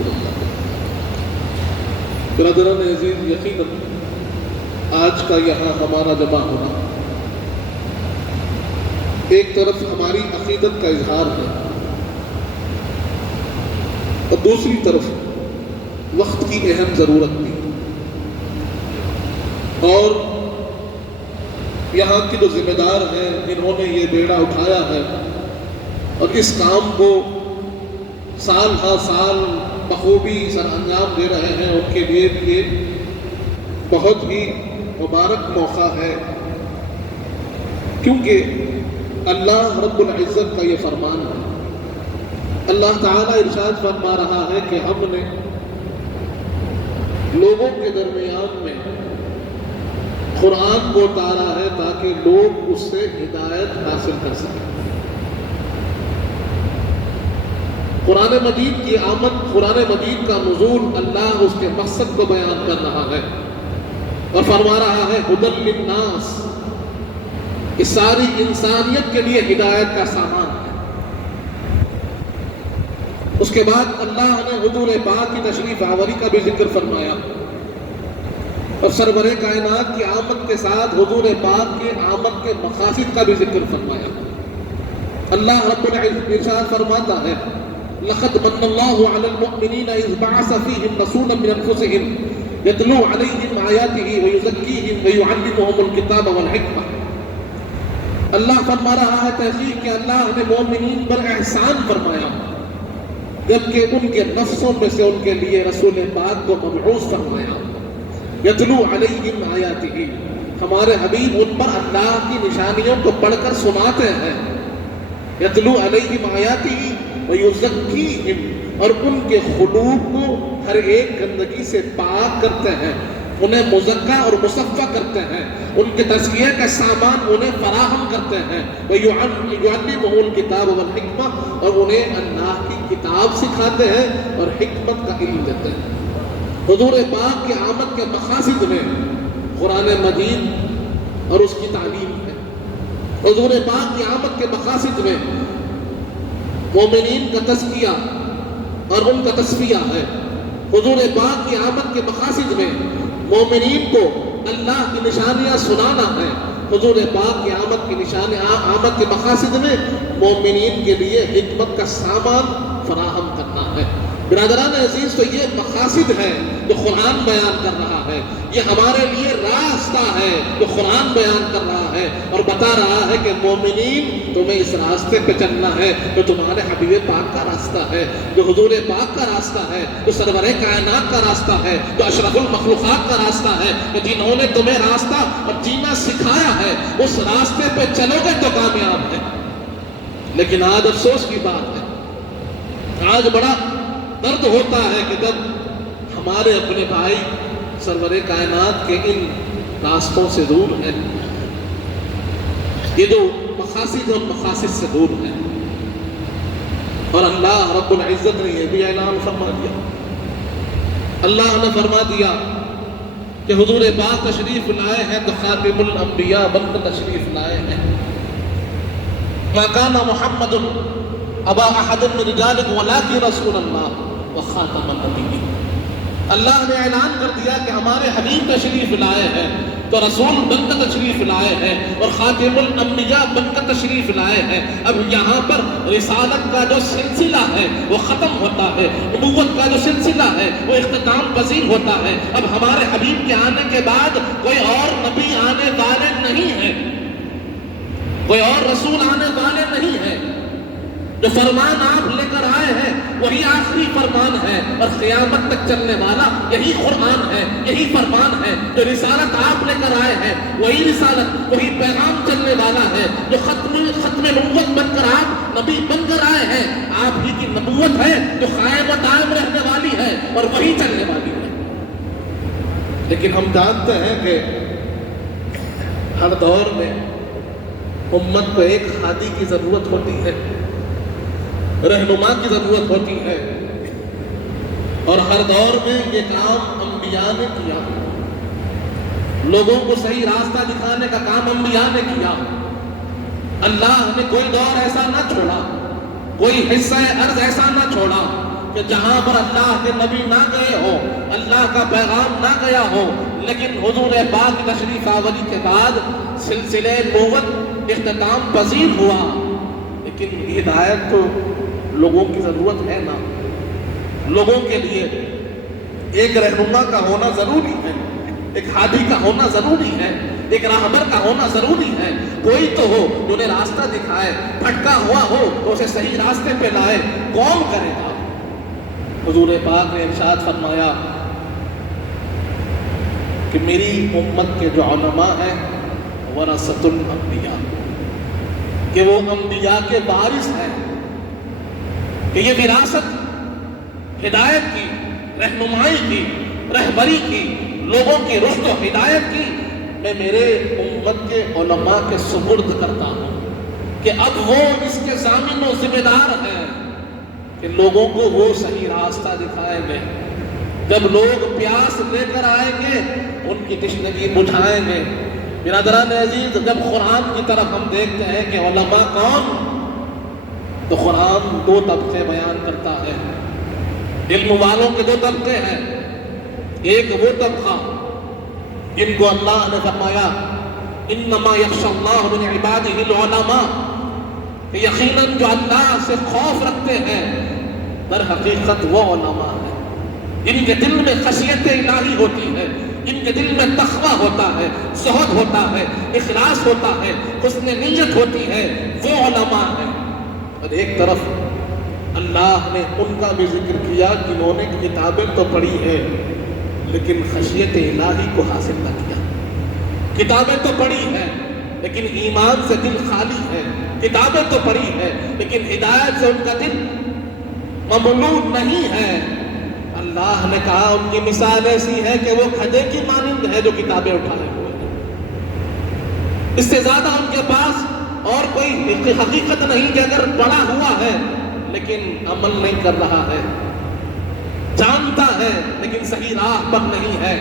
ضرورت ہے۔ برادران عزیز، یقیناً آج کا یہاں ہمارا جمع ہونا ایک طرف ہماری عقیدت کا اظہار ہے اور دوسری طرف وقت کی اہم ضرورت بھی، اور یہاں کے جو ذمہ دار ہیں جنہوں نے یہ بیڑا اٹھایا ہے اور اس کام کو سال ہر سال بخوبی سر انجام دے رہے ہیں، ان کے لیے بھی یہ بہت ہی مبارک موقع ہے، کیونکہ اللہ رب العزت کا یہ فرمان ہے۔ اللہ تعالیٰ ارشاد فرما رہا ہے کہ ہم نے لوگوں کے درمیان میں قرآن کو اتارا ہے تاکہ لوگ اس سے ہدایت حاصل کر سکیں۔ قرآن مجید کی آمد، قرآن مجید کا نزول، اللہ اس کے مقصد کو بیان کر رہا ہے اور فرما رہا ہے ھدی للناس، اس ساری انسانیت کے لیے ہدایت کا سامان ہے۔ اس کے بعد اللہ نے حضور پاک کی تشریف آوری کا بھی ذکر فرمایا اور سرور کائنات کی آمد کے ساتھ حضور پاک کے آمد کے مقاصد کا بھی ذکر فرمایا۔ اللہ رب العزت ارشاد فرماتا ہے لقد من اللہ علی المؤمنین اذ بعث فیہم رسولا من انفسہم یتلو علیہم آیاتہ ویزکیہم ویعلمہم الکتاب والحکمہ۔ اللہ فرما رہا ہے تحقیق کہ اللہ نے مومنین پر احسان فرمایا جبکہ ان کے نفسوں میں سے ان کے لیے رسول پاک کو مبعوث فرمایا۔ یتلو علیہم آیاتہ، ہمارے حبیب ان پر اللہ کی نشانیوں کو پڑھ کر سناتے ہیں۔ یتلو علیہم آیاتہ ویزکیہم، اور ان کے قلوب کو ہر ایک گندگی سے پاک کرتے ہیں، انہیں مزکہ اور مصفہ کرتے ہیں، ان کے تزکیہ کا سامان انہیں فراہم کرتے ہیں۔ وَيُعَلِّمُهُ الْكِتَابَ وَالْحِکْمَةَ، اور انہیں اللہ کی کتاب سکھاتے ہیں اور حکمت کا علم دیتے ہیں۔ حضور پاک کی آمد کے مقاصد میں قرآن مجید اور اس کی تعلیم ہے۔ حضور پاک کی آمد کے مقاصد میں مومنین کا تزکیہ اور ان کا تصفیہ ہے۔ حضور پاک کی آمد کے مقاصد میں مومنین کو اللہ کی نشانیاں سنانا ہے۔ حضور پاک کی آمد کے مقاصد میں مومنین کے لیے حکمت کا سامان فراہم کرنا ہے۔ برادران عزیز، تو یہ مقاصد ہے جو قرآن بیان کر رہا ہے، یہ ہمارے لیے راستہ ہے جو قرآن بیان کر رہا ہے اور بتا رہا ہے کہ مومنین تمہیں اس راستے پہ چلنا ہے جو تمہارے حبیب پاک کا راستہ ہے، جو حضور پاک کا راستہ ہے، جو سرور کائنات کا راستہ ہے، جو اشرف المخلوقات کا راستہ ہے، کہ جنہوں نے تمہیں راستہ اور جینا سکھایا ہے، اس راستے پہ چلو گے تو کامیاب ہے۔ لیکن آج افسوس کی بات ہے، آج بڑا درد ہوتا ہے کہ جب ہمارے اپنے بھائی سرور کائنات کے ان راستوں سے دور ہیں، یہ جو مقاصد اور مقاصد سے دور ہیں، اور اللہ رب العزت نے یہ بھی اعلان فرما دیا، اللہ نے فرما دیا کہ حضور پاک تشریف لائے ہیں تو خاتم الانبیاء بن کر تشریف لائے ہیں۔ ما کان محمد ابا احد من رجالکم ولکن رسول اللہ وخاتم النبیین۔ اللہ نے اعلان کر دیا کہ ہمارے حبیب تشریف لائے ہیں تو رسول بن کر تشریف لائے ہیں اور خاتم الانبیاء بن کر تشریف لائے ہیں۔ اب یہاں پر رسالت کا جو سلسلہ ہے وہ ختم ہوتا ہے، نبوت کا جو سلسلہ ہے وہ اختتام پذیر ہوتا ہے۔ اب ہمارے حبیب کے آنے کے بعد کوئی اور نبی آنے والے نہیں ہیں، کوئی اور رسول آنے والے نہیں ہیں۔ جو فرمان آپ لے کر آئے ہیں وہی آخری فرمان ہے اور قیامت تک چلنے والا یہی قرآن ہے، یہی فرمان ہے۔ جو رسالت آپ لے کر آئے ہیں وہی رسالت، وہی پیغام چلنے والا ہے۔ جو ختم نبوت بن کر آپ نبی بن کر آئے ہیں، آپ ہی کی نبوت ہے جو قائم و دائم رہنے والی ہے اور وہی چلنے والی ہے۔ لیکن ہم جانتے ہیں کہ ہر دور میں امت کو ایک ہادی کی ضرورت ہوتی ہے، رہنما کی ضرورت ہوتی ہے، اور ہر دور میں یہ کام انبیاء نے کیا، لوگوں کو صحیح راستہ دکھانے کا کام انبیاء نے کیا۔ اللہ نے کوئی دور ایسا نہ چھوڑا، کوئی حصہ ارض ایسا نہ چھوڑا کہ جہاں پر اللہ کے نبی نہ گئے ہو، اللہ کا پیغام نہ گیا ہو، لیکن حضور پاک کی تشریف آوری کے بعد سلسلے نبوت اختتام پذیر ہوا، لیکن ہدایت تو لوگوں کی ضرورت ہے نا۔ لوگوں کے لیے ایک رہنما کا ہونا ضروری ہے، ایک ہادی کا ہونا ضروری ہے، ایک راہبر کا ہونا ضروری ہے۔ کوئی تو ہو جو انہیں راستہ دکھائے، بھٹکا ہوا ہو تو اسے صحیح راستے پہ لائے، کون کرے گا؟ حضور پاک نے ارشاد فرمایا کہ میری امت کے جو علماء ہیں ورثۃ الانبیاء، کہ وہ انبیاء کے وارث ہیں، کہ یہ وراثت ہدایت کی، رہنمائی کی، رہبری کی، لوگوں کی رشد و ہدایت کی میں میرے امت کے علماء کے سپرد کرتا ہوں، کہ اب وہ اس کے ضامن و ذمہ دار ہیں کہ لوگوں کو وہ صحیح راستہ دکھائیں گے۔ جب لوگ پیاس لے کر آئیں گے ان کی تشنگی بجھائیں گے۔ برادران عزیز، جب قرآن کی طرف ہم دیکھتے ہیں کہ علماء کون، تو قرآن دو طبقے بیان کرتا ہے۔ علم والوں کے دو طبقے ہیں، ایک وہ طبقہ جن کو اللہ نے فرمایا انما یخشی اللہ من عبادہ العلماء، کہ یقیناً جو اللہ سے خوف رکھتے ہیں در حقیقت وہ علماء ہیں جن کے دل میں خشیت الہی ہوتی ہے، جن کے دل میں تقویٰ ہوتا ہے، زہد ہوتا ہے، اخلاص ہوتا ہے، حسن نیت ہوتی ہے، وہ علماء ہیں۔ اور ایک طرف اللہ نے ان کا بھی ذکر کیا جنہوں نے کتابیں تو پڑھی ہیں لیکن خشیت الہی کو حاصل نہ کیا۔ کتابیں تو پڑھی ہیں لیکن ایمان سے دل خالی ہے، کتابیں تو پڑھی ہے لیکن ہدایت سے ان کا دل مملوء نہیں ہے۔ اللہ نے کہا ان کی مثال ایسی ہے کہ وہ کھدے کی مانند ہے جو کتابیں اٹھائے ہوئے ہیں، اس سے زیادہ ان کے پاس اور کوئی حقیقت نہیں کہ اگر پڑھا ہوا ہے لیکن عمل نہیں کر رہا ہے، جانتا ہے لیکن صحیح راہ پر نہیں ہے،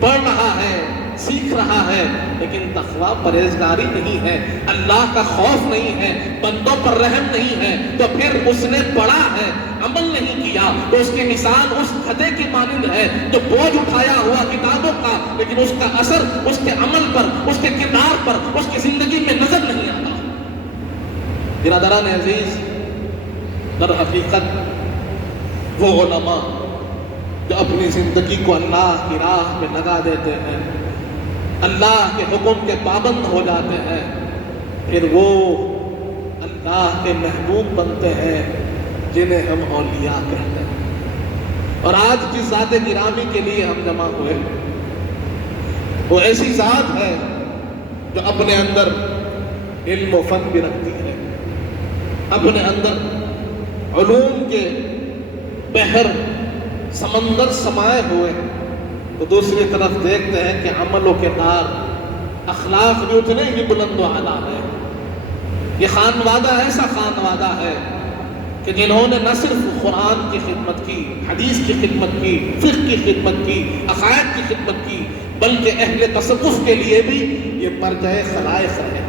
پڑھ رہا ہے، سیکھ رہا ہے لیکن تقویٰ پرہیزگاری نہیں ہے، اللہ کا خوف نہیں ہے، بندوں پر رحم نہیں ہے، تو پھر اس نے پڑھا ہے عمل نہیں کیا تو اس کی مثال اس کھدے کی مانند ہے جو بوجھ اٹھایا ہوا کتابوں کا لیکن اس کا اثر اس کے عمل پر، اس کے کردار پر، اس کی زندگی میں نظر نہیں آتا۔ برادران عزیز، در حقیقت وہ علماء جو اپنی زندگی کو اللہ کی راہ میں لگا دیتے ہیں، اللہ کے حکم کے پابند ہو جاتے ہیں، پھر وہ اللہ کے محبوب بنتے ہیں جنہیں ہم اولیاء کہتے ہیں۔ اور آج جس ذات گرامی کے لیے ہم جمع ہوئے وہ ایسی ذات ہے جو اپنے اندر علم و فن بھی رکھتی ہے، اپنے اندر علوم کے بحر سمندر سمائے ہوئے، تو دوسری طرف دیکھتے ہیں کہ عمل و کردار، اخلاق بھی اتنے ہی بلند و اعلیٰ ہے۔ یہ خانوادہ ایسا خانوادہ ہے کہ جنہوں نے نہ صرف قرآن کی خدمت کی، حدیث کی خدمت کی، فقہ کی خدمت کی، عقائد کی خدمت کی، بلکہ اہل تصوف کے لیے بھی یہ مرجع خلائق ہے۔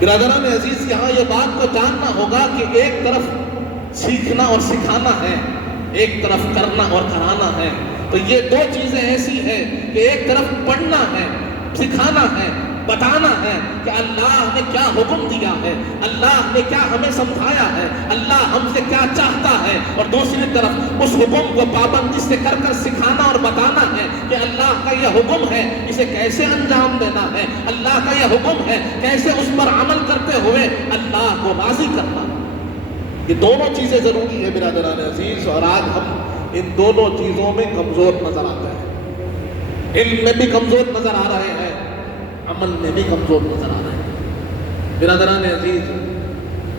برادران عزیز، یہاں یہ بات کو جاننا ہوگا کہ ایک طرف سیکھنا اور سکھانا ہے، ایک طرف کرنا اور کرانا ہے، تو یہ دو چیزیں ایسی ہیں کہ ایک طرف پڑھنا ہے، سکھانا ہے، بتانا ہے کہ اللہ نے کیا حکم دیا ہے، اللہ نے کیا ہمیں سمجھایا ہے، اللہ ہم سے کیا چاہتا ہے، اور دوسری طرف اس حکم کو پابندی سے کر کر سکھانا اور بتانا ہے کہ اللہ کا یہ حکم ہے، اسے کیسے انجام دینا ہے، اللہ کا یہ حکم ہے کیسے اس پر عمل کرتے ہوئے اللہ کو راضی کرنا۔ یہ دونوں چیزیں ضروری ہے برادران عزیز، اور آج ہم ان دونوں چیزوں میں کمزور نظر آتے ہیں۔ علم میں بھی کمزور نظر آ رہے ہیں، عمل میں بھی کمزور نظر آ رہے ہیں۔ برادران عزیز،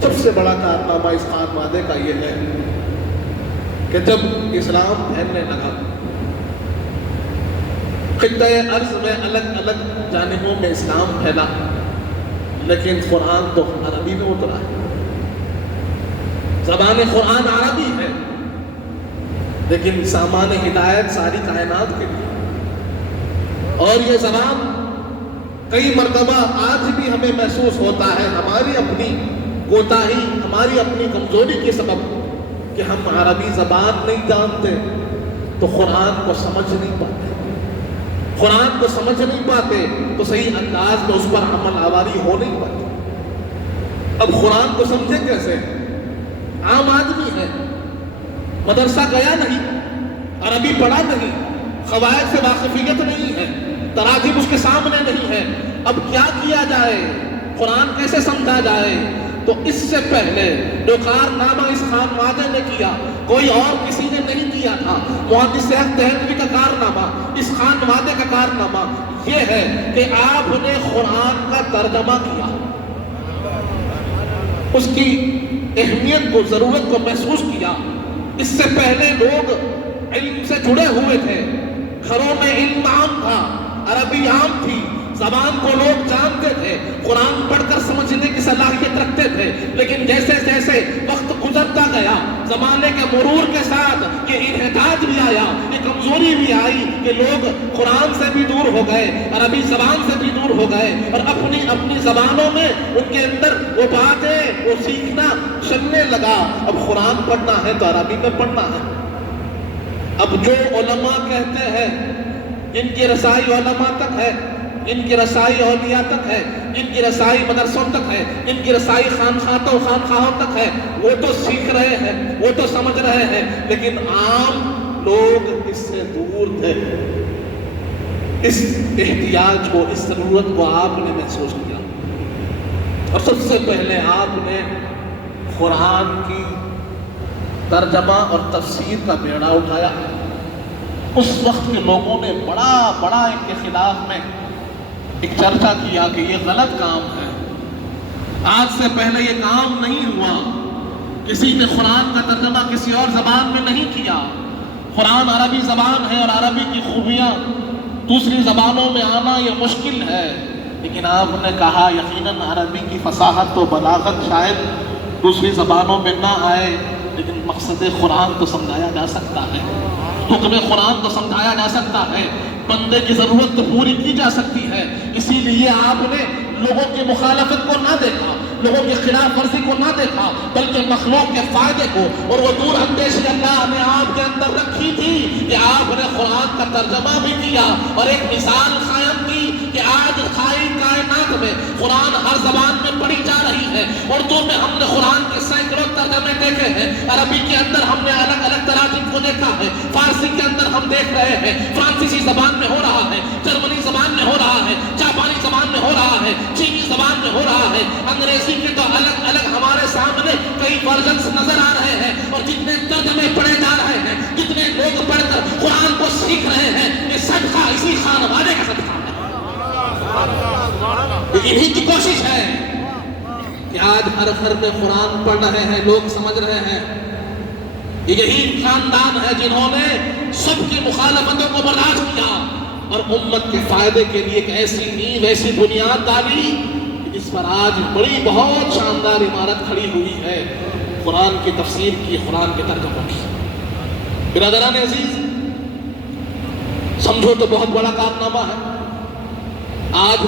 سب سے بڑا کارنامہ اس خانوادے کا یہ ہے کہ جب اسلام پھیلنے لگا، خطۂ ارض میں الگ الگ جانبوں میں اسلام پھیلا، لیکن قرآن تو عربی میں اترا ہے، زبان قرآن عربی ہے، لیکن سامان ہدایت ساری کائنات کے لیے۔ اور یہ زبان کئی مرتبہ آج بھی ہمیں محسوس ہوتا ہے ہماری اپنی کوتاہی، ہماری اپنی کمزوری کے سبب کہ ہم عربی زبان نہیں جانتے تو قرآن کو سمجھ نہیں پاتے، قرآن کو سمجھ نہیں پاتے تو صحیح انداز میں اس پر عمل آوری ہو نہیں پاتی۔ اب قرآن کو سمجھے کیسے؟ عام آدمی ہے، مدرسہ گیا نہیں، عربی پڑھا نہیں، قواعد سے واقفیت نہیں ہے، تراجم اس کے سامنے نہیں ہے، اب کیا کیا جائے؟ قرآن کیسے سمجھا جائے؟ تو اس سے پہلے جو کارنامہ اس خانوادے نے کیا کوئی اور کسی نے نہیں کیا تھا۔ محدث دہلوی کا کارنامہ، اس خانوادے کا کارنامہ یہ ہے کہ آپ نے قرآن کا ترجمہ کیا، اس کی اہمیت کو، ضرورت کو محسوس کیا۔ اس سے پہلے لوگ علم سے جڑے ہوئے تھے، گھروں میں علم عام تھا، عربی عام تھی، زبان کو لوگ جانتے تھے، قرآن پڑھ کر سمجھنے کی صلاحیت رکھتے تھے، لیکن جیسے جیسے وقت گزرتا گیا، زمانے کے مرور کے ساتھ یہ انحطاط بھی آیا، یہ کمزوری بھی آئی کہ لوگ قرآن سے بھی دور ہو گئے، عربی زبان سے بھی دور ہو گئے، اور اپنی اپنی زبانوں میں ان کے اندر وہ باتیں، وہ سیکھنا چلنے لگا۔ اب قرآن پڑھنا ہے تو عربی میں پڑھنا ہے۔ اب جو علماء کہتے ہیں، ان کی رسائی علماء تک ہے، ان کی رسائی اولیاء تک ہے، ان کی رسائی مدرسوں تک ہے، ان کی رسائی خانخواہوں تک ہے، وہ تو سیکھ رہے ہیں، وہ تو سمجھ رہے ہیں، لیکن عام لوگ اس سے دور تھے۔ اس احتیاج کو، اس ضرورت کو آپ نے محسوس کیا، اور سب سے پہلے آپ نے قرآن کی ترجمہ اور تفسیر کا بیڑا اٹھایا۔ اس وقت کے لوگوں نے بڑا ان کے خلاف میں ایک چرچا کیا کہ یہ غلط کام ہے، آج سے پہلے یہ کام نہیں ہوا، کسی نے قرآن کا ترجمہ کسی اور زبان میں نہیں کیا۔ قرآن عربی زبان ہے اور عربی کی خوبیاں دوسری زبانوں میں آنا یہ مشکل ہے، لیکن آپ نے کہا یقیناً عربی کی فصاحت و بلاغت شاید دوسری زبانوں میں نہ آئے، لیکن مقصد قرآن تو سمجھایا جا سکتا ہے، حکم قرآن تو سمجھایا جا سکتا ہے، بندے کی ضرورت تو پوری کی جا سکتی ہے۔ اسی لیے آپ نے لوگوں کی مخالفت کو نہ دیکھا، لوگوں کی خلاف ورزی کو نہ دیکھا، بلکہ مخلوق کے فائدے کو، اور وہ دور اندیشی اللہ نے آپ کے اندر رکھی تھی کہ آپ نے قرآن کا ترجمہ بھی کیا اور ایک مثال قائم کی کہ آج کائنات میں قرآن ہر زبان میں پڑھی جا رہی ہے۔ اردو میں ہم نے قرآن کے سینکڑوں ترجمے دیکھے ہیں، عربی کے اندر ہم نے الگ الگ تراجم کو دیکھا ہے، فارسی کے اندر ہم دیکھ رہے ہیں، فرانسیسی زبان میں ہو رہا ہے، جرمنی زبان میں ہو رہا ہے، جاپانی زبان میں ہو رہا ہے، چینی زبان میں ہو رہا ہے، انگریزی کے تو الگ الگ ہمارے سامنے کئی ورژنز نظر آ رہے ہیں، اور جتنے ترجمے پڑھے جا رہے ہیں، جتنے لوگ پڑھ کر قرآن کو سیکھ رہے ہیں، یہ صدقہ اسی خانوادے کا صدقہ ہے۔ انہی کی کوشش ہے کہ آج ہر گھر میں قرآن پڑھ رہے ہیں، لوگ سمجھ رہے ہیں۔ یہی خاندان ہے جنہوں نے سب کی مخالفتوں کو برداشت کیا اور امت کے فائدے کے لیے ایک ایسی نیو، ایسی بنیاد ڈالی جس پر آج بڑی بہت شاندار عمارت کھڑی ہوئی ہے، قرآن کی تفسیر کی، قرآن کے ترجموں کی۔ برادران عزیز، سمجھو تو بہت بڑا کارنامہ ہے۔ آج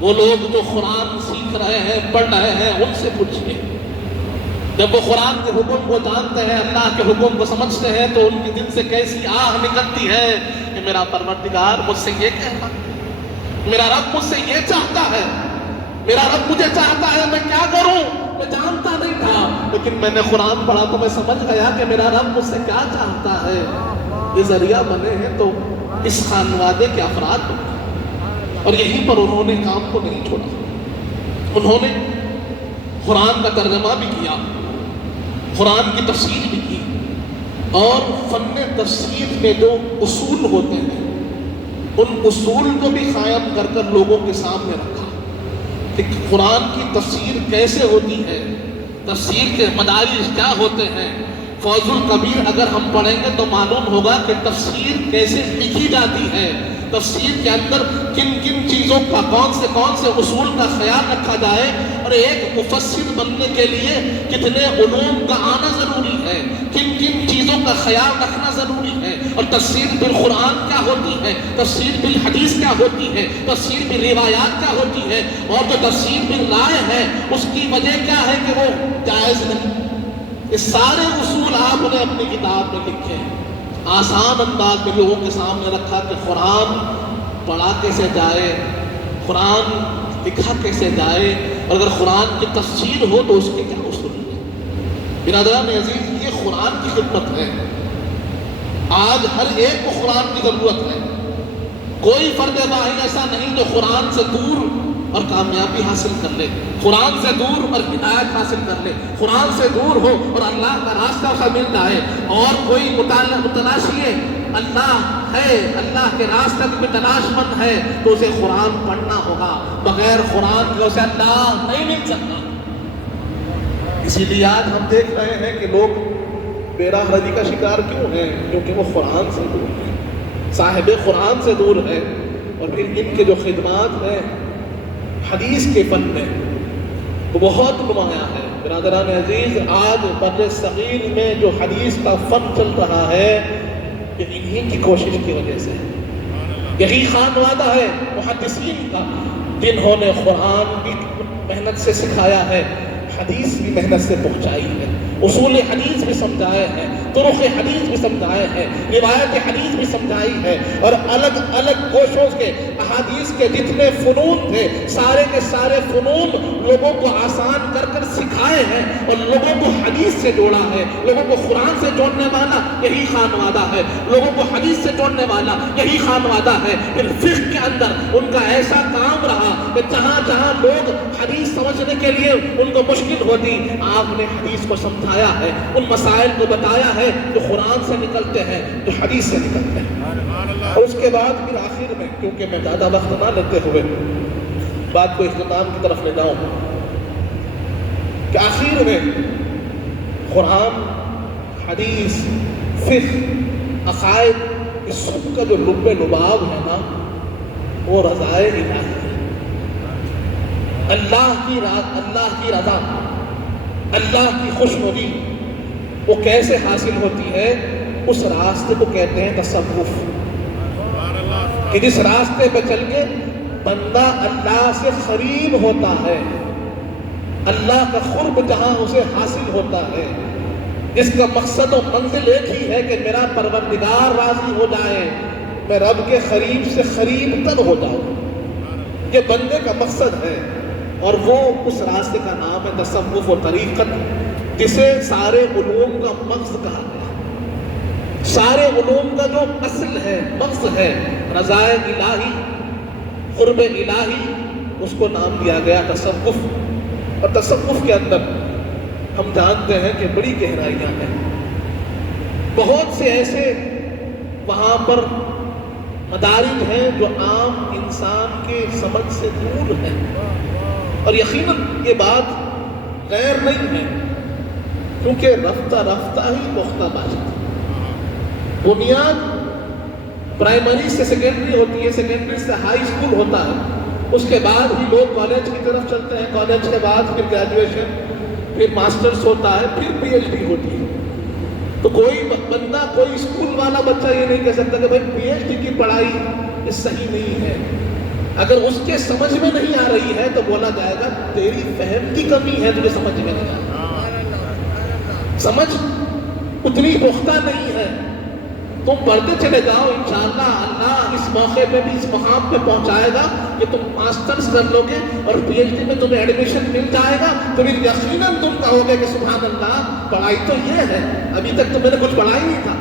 وہ لوگ جو قرآن سیکھ رہے ہیں، پڑھ رہے ہیں، ان سے پوچھئے، جب وہ قرآن کے حکم کو جانتے ہیں، اللہ کے حکم کو سمجھتے ہیں، تو ان کے دل سے کیسی آہ نکلتی ہے کہ میرا پروردگار مجھ سے یہ کہتا، میرا رب مجھ سے یہ چاہتا ہے، میرا رب مجھے چاہتا ہے، میں کیا کروں؟ میں جانتا نہیں تھا، لیکن میں نے قرآن پڑھا تو میں سمجھ گیا کہ میرا رب مجھ سے کیا چاہتا ہے۔ یہ ذریعہ بنے ہیں تو اس خانوادے کے افراد بنے، اور یہیں پر انہوں نے کام کو نہیں چھوڑا، انہوں نے قرآن کا ترجمہ بھی کیا، قرآن کی تفسیر بھی کی، اور فن تفسیر میں جو اصول ہوتے ہیں ان اصول کو بھی قائم کر کر لوگوں کے سامنے رکھا کہ قرآن کی تفسیر کیسے ہوتی ہے، تفسیر کے مدارج کیا ہوتے ہیں۔ فوز الکبیر اگر ہم پڑھیں گے تو معلوم ہوگا کہ تفسیر کیسے لکھی جاتی ہے، تفسیر کے اندر کن کن چیزوں کا کون سے اصول کا خیال رکھا جائے، اور ایک مفسر بننے کے لیے کتنے علوم کا آنا ضروری ہے، کن کن چیزوں کا خیال رکھنا ضروری ہے، اور تفسیر بالقرآن کیا ہوتی ہے، تفسیر بالحدیث کیا ہوتی ہے، تفسیر بالروایات کیا ہوتی ہے، اور جو تفسیر بالرائے ہے اس کی وجہ کیا ہے کہ وہ جائز نہیں، یہ سارے اصول آپ نے اپنی کتاب میں لکھے ہیں، آسان انداز میں لوگوں کے سامنے رکھا کہ قرآن پڑھا کیسے جائے، قرآن لکھا کیسے جائے، اور اگر قرآن کی تفسیر ہو تو اس کے کیا اصول ہیں۔ برادران عزیز، یہ قرآن کی خدمت ہے۔ آج ہر ایک کو قرآن کی ضرورت ہے۔ کوئی فرد واحد ایسا نہیں جو قرآن سے دور اور کامیابی حاصل کر لے، قرآن سے دور اور ہدایت حاصل کر لے، قرآن سے دور ہو اور اللہ کا راستہ اسے مل جائے۔ اور کوئی متلاشی ہے، اللہ ہے، اللہ کے راستے میں تلاش مند ہے، تو اسے قرآن پڑھنا ہوگا۔ بغیر قرآن کے اسے اللہ نہیں مل سکتا۔ اسی لیے آج ہم دیکھ رہے ہیں کہ لوگ بے راہ رہی کا شکار کیوں ہیں؟ کیونکہ وہ قرآن سے دور ہیں، صاحب قرآن سے دور ہے۔ اور پھر ان کے جو خدمات ہیں حدیث کے فن میں وہ بہت نمایاں ہے۔ برادران عزیز، آج بر صغیر میں جو حدیث کا فن چل رہا ہے یہ انہی کی کوشش کی وجہ سے ہے۔ یہی خانوادہ ہے محدثین کا، جنہوں نے قرآن بھی محنت سے سکھایا ہے، حدیث بھی محنت سے پہنچائی ہے، اصول حدیث بھی سمجھائے ہیں، طرق حدیث بھی سمجھائے ہیں، روایت حدیث بھی سمجھائی ہے، اور الگ الگ گوشوں کے احادیث کے جتنے فنون تھے سارے کے سارے فنون لوگوں کو آسان کر کر سکھائے ہیں، اور لوگوں کو حدیث سے جوڑا ہے۔ لوگوں کو قرآن سے جوڑنے والا یہی خانوادہ ہے، لوگوں کو حدیث سے جوڑنے والا یہی خانوادہ ہے۔ پھر فقہ کے اندر ان کا ایسا کام رہا کہ جہاں جہاں لوگ حدیث سمجھنے کے لیے ان کو مشکل ہوتی، آپ نے حدیث کو سمجھایا ہے، ان مسائل کو بتایا ہے جو قرآن سے نکلتے ہیں، جو حدیث سے نکلتے ہیں۔ اور اس کے بعد پھر آخر میں، کیونکہ میں زیادہ وقت نہ لیتے ہوئے بات کو اختتام کی طرف لے جاؤں، کہ آخر میں قرآن، حدیث، فقہ، عقائد، اس سب کا جو لب لباب ہے نا، وہ رضائے الہی ہے۔ اللہ کی رضا، اللہ کی خوشنودی وہ کیسے حاصل ہوتی ہے؟ اس راستے کو کہتے ہیں تصوف، کہ جس راستے پہ چل کے بندہ اللہ سے قریب ہوتا ہے، اللہ کا قرب جہاں اسے حاصل ہوتا ہے، جس کا مقصد و منزل ایک ہی ہے کہ میرا پروردگار راضی ہو جائے، میں رب کے قریب سے قریب تر ہو جاؤں۔ یہ بندے کا مقصد ہے، اور وہ اس راستے کا نام ہے تصوف و طریقت، جسے سارے علوم کا مغز کہا گیا۔ سارے علوم کا جو اصل ہے، مغز ہے، رضائے الہی، قرب الہی، اس کو نام دیا گیا تصوف۔ اور تصوف کے اندر ہم جانتے ہیں کہ بڑی گہرائیاں ہیں، بہت سے ایسے وہاں پر مدارج ہیں جو عام انسان کے سمجھ سے دور ہیں، اور یقیناً یہ بات غیر نہیں ہے، کیونکہ رفتہ رفتہ ہی پختہ باشد۔ بنیاد پرائمری سے سیکنڈری ہوتی ہے، سیکنڈری سے ہائی اسکول ہوتا ہے، اس کے بعد ہی لوگ کالج کی طرف چلتے ہیں، کالج کے بعد پھر گریجویشن، پھر ماسٹرز ہوتا ہے، پھر پی ایچ ڈی ہوتی ہے۔ تو کوئی بندہ، کوئی اسکول والا بچہ یہ نہیں کہہ سکتا کہ بھائی پی ایچ ڈی کی پڑھائی یہ صحیح نہیں ہے۔ اگر اس کے سمجھ میں نہیں آ رہی ہے تو بولا جائے گا تیری فہم کی کمی ہے، تجھے سمجھ میں نہیں آ رہا، سمجھ اتنی پختہ نہیں ہے۔ تم پڑھتے چلے جاؤ، انشاءاللہ اللہ اس موقع پہ بھی اس مقام پہ پہنچائے گا کہ تم ماسٹرز کر لو گے اور پی ایچ ڈی میں تمہیں ایڈمیشن مل جائے گا، تو پھر یقیناً تم کہو گے کہ سبحان اللہ، پڑھائی تو یہ ہے، ابھی تک تو میں نے کچھ پڑھا ہی نہیں تھا۔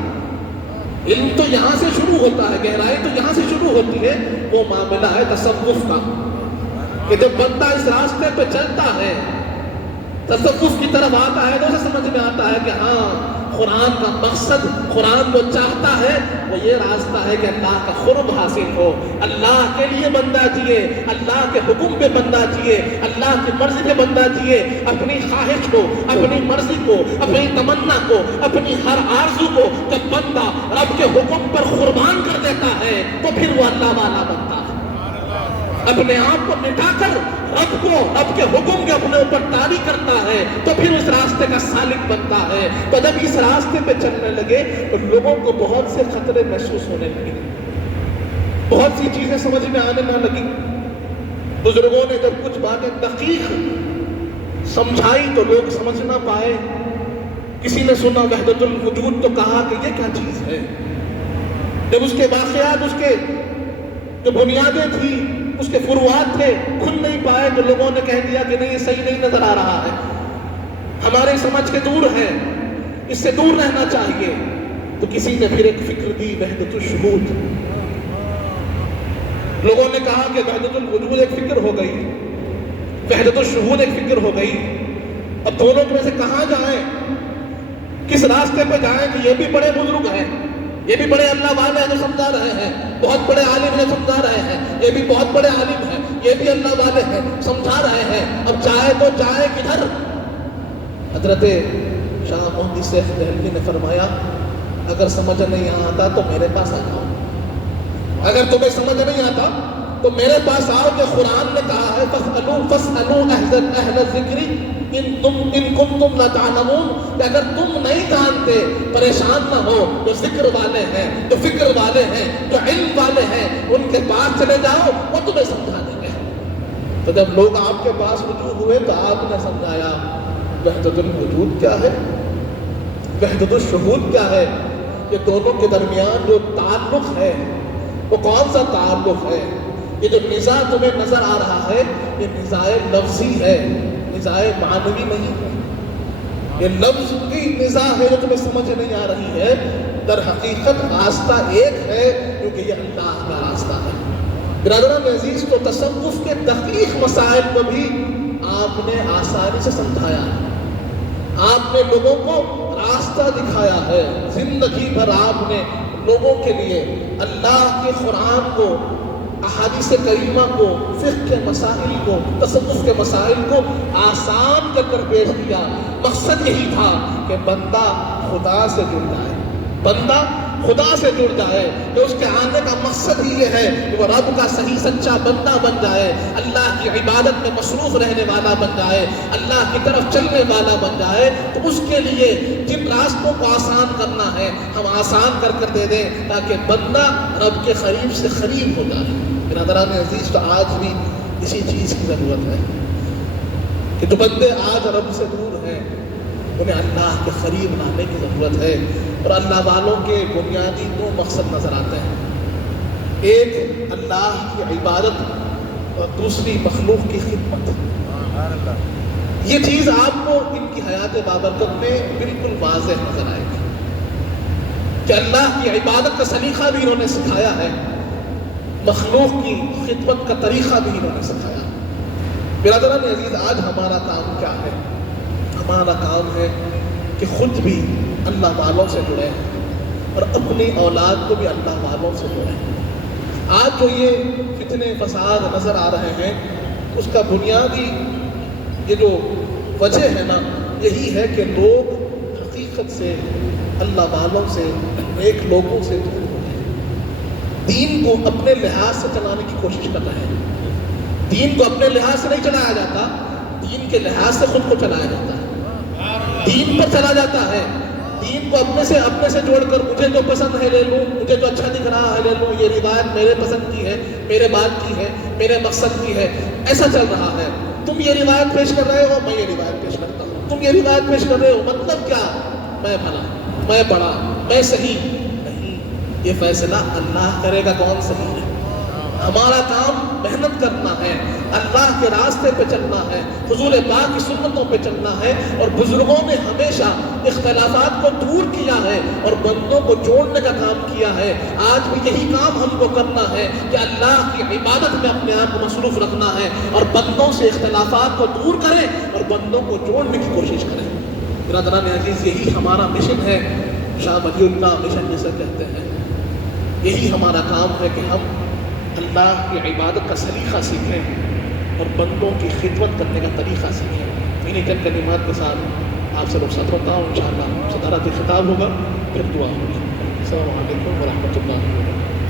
علم تو یہاں سے شروع ہوتا ہے، گہرائی تو یہاں سے شروع ہوتی ہے۔ وہ معاملہ ہے تصوف کا، کہ جب بندہ اس راستے پہ چلتا ہے، تصوف کی طرف آتا ہے، تو اسے سمجھ میں آتا ہے کہ ہاں قرآن کا مقصد، قرآن جو چاہتا ہے وہ یہ راستہ ہے کہ اللہ کا قرب حاصل ہو، اللہ کے لیے بندہ جیے، اللہ کے حکم پہ بندہ جیے، اللہ کی مرضی پہ بندہ جیے، اپنی خواہش کو، اپنی مرضی کو، اپنی تمنا کو، اپنی ہر آرزو کو جب بندہ رب کے حکم پر قربان کر دیتا ہے تو پھر وہ اللہ والا بنتا ہے۔ اپنے آپ کو مٹا کر رب کو، رب کے حکم کے اپنے اوپر طاری کرتا ہے تو پھر اس راستے کا سالک بنتا ہے۔ تو جب اس راستے پہ چلنے لگے تو لوگوں کو بہت سے خطرے محسوس ہونے لگے، بہت سی چیزیں سمجھ میں آنے نہ لگی۔ بزرگوں نے جب کچھ باتیں دقیق سمجھائی تو لوگ سمجھ نہ پائے کسی نے سنا وحدت الوجود تو کہا کہ یہ کیا چیز ہے. جب اس کے واقعات، اس کے جو بنیادیں تھیں، اس کے فروعات تھے، کھل نہیں پائے تو لوگوں نے کہہ دیا کہ نہیں یہ صحیح نہیں نظر آ رہا ہے، ہمارے سمجھ کے دور ہے، اس سے دور رہنا چاہیے. تو کسی نے پھر ایک فکر دی وحدت الشہود. لوگوں نے کہا کہ وحدت الوجود ایک فکر ہو گئی، وحدت الشہود ایک فکر ہو گئی، اب دونوں میں سے کہاں جائیں، کس راستے پہ جائیں؟ کہ یہ بھی بڑے بزرگ ہیں، یہ بھی بڑے اللہ والے ہیں جو سمجھا رہے ہیں، بہت بڑے عالم ہیں سمجھا رہے ہیں، یہ بھی بہت بڑے عالم ہیں، یہ بھی اللہ والے ہیں سمجھا رہے ہیں، اب جائے تو جائے کدھر؟ حضرت شاہ محمد سیف دہلوی نے فرمایا اگر سمجھ نہیں آتا تو میرے پاس آ جاؤ، اگر تمہیں سمجھ نہیں آتا تو میرے پاس آؤ، کہ قرآن نے کہا ہے فَاسْأَلُوا أَهْلَ الذِّكْرِ إِن كُنتُمْ لَا تَعْلَمُونَ، کہ اگر تم نہیں جانتے پریشان نہ ہو، جو ذکر والے ہیں، جو فکر والے ہیں، جو علم والے ہیں، ان کے پاس چلے جاؤ، وہ تمہیں سمجھا دیں گے. تو جب لوگ آپ کے پاس رجوع ہوئے تو آپ نے سمجھایا وحدت الوجود کیا ہے، وحدت الشہود کیا ہے. یہ دونوں کے درمیان جو تعلق ہے وہ کون سا تعلق ہے؟ یہ جو نزاع تمہیں نظر آ رہا ہے یہ نزاع لفظی ہے، نزاع معنوی نہیں ہے. یہ لفظ کی نزاع ہے جو تمہیں سمجھ نہیں آ رہی ہے، در حقیقت راستہ ایک ہے کیونکہ یہ اللہ کا راستہ ہے. برادران عزیز، تو تصوف کے دقیق مسائل کو بھی آپ نے آسانی سے سمجھایا، آپ نے لوگوں کو راستہ دکھایا ہے. زندگی بھر آپ نے لوگوں کے لیے اللہ کے قرآن کو، احادیث کریمہ کو، فقہ کے مسائل کو، تصوف کے مسائل کو آسان کر پیش کیا. مقصد یہی تھا کہ بندہ خدا سے جڑ جائے، بندہ خدا سے جڑ جائے، کہ اس کے آنے کا مقصد ہی یہ ہے کہ وہ رب کا صحیح سچا بندہ بن جائے، اللہ کی عبادت میں مصروف رہنے والا بن جائے، اللہ کی طرف چلنے والا بن جائے. تو اس کے لیے جن راستوں کو آسان کرنا ہے ہم آسان کر دے دیں تاکہ بندہ رب کے قریب سے قریب ہو جائے. برادران عزیز، تو آج بھی اسی چیز کی ضرورت ہے کہ جو بندے آج رب سے دور ہیں انہیں اللہ کے قریب لانے کی ضرورت ہے. اور اللہ والوں کے بنیادی دو مقصد نظر آتے ہیں، ایک اللہ کی عبادت اور دوسری مخلوق کی خدمت. یہ چیز آپ کو ان کی حیات بابرکت میں بالکل واضح نظر آئے گی کہ اللہ کی عبادت کا سلیقہ بھی انہوں نے سکھایا ہے، مخلوق کی خدمت کا طریقہ بھی انہوں نے سکھایا. برادران عزیز، آج ہمارا کام کیا ہے؟ ہمارا کام ہے کہ خود بھی اللہ والوں سے جڑیں اور اپنی اولاد کو بھی اللہ والوں سے جڑیں. آج جو یہ فتنے فساد نظر آ رہے ہیں اس کا بنیادی یہ جو وجہ ہے نا، یہی ہے کہ لوگ حقیقت سے اللہ والوں سے، نیک لوگوں سے دور ہو گئے، دین کو اپنے لحاظ سے چلانے کی کوشش کر رہے ہیں. دین کو اپنے لحاظ سے نہیں چلایا جاتا، دین کے لحاظ سے خود کو چلایا جاتا ہے، دین پر چلا جاتا ہے. دین کو اپنے سے جوڑ کر مجھے جو پسند ہے لے لوں، مجھے جو اچھا دکھ رہا ہے لے لوں، یہ روایت میرے پسند کی ہے، میرے بات کی ہے، میرے مقصد کی ہے، ایسا چل رہا ہے. تم یہ روایت پیش کر رہے ہو، میں یہ روایت پیش کرتا ہوں. تم یہ روایت پیش کر رہے ہو، مطلب کیا؟ میں بھلا، میں بڑا، میں صحیح. نہیں، یہ فیصلہ اللہ کرے گا کون صحیح ہے. ہمارا کام محنت کرنا ہے، اللہ کے راستے پہ چلنا ہے، حضور پاک کی سنتوں پہ چلنا ہے. اور بزرگوں نے ہمیشہ اختلافات کو دور کیا ہے اور بندوں کو جوڑنے کا کام کیا ہے. آج بھی یہی کام ہم کو کرنا ہے کہ اللہ کی عبادت میں اپنے آپ کو مصروف رکھنا ہے اور بندوں سے اختلافات کو دور کریں اور بندوں کو جوڑنے کی کوشش کریں. برادران عزیز، یہی ہمارا مشن ہے، شاہ ولی اللہ مشن جسے کہتے ہیں. یہی ہمارا کام ہے کہ ہم اللہ کی عبادت کا سلیقہ سیکھیں اور بندوں کی خدمت کرنے کا طریقہ سیکھیں. انہیں چند کلمات کے ساتھ آپ سے رخصت ہوتا ہوں. انشاءاللہ صدارت خطاب ہوگا، پھر دعا ہوگی. السلام علیکم ورحمۃ اللہ وبرکاتہ.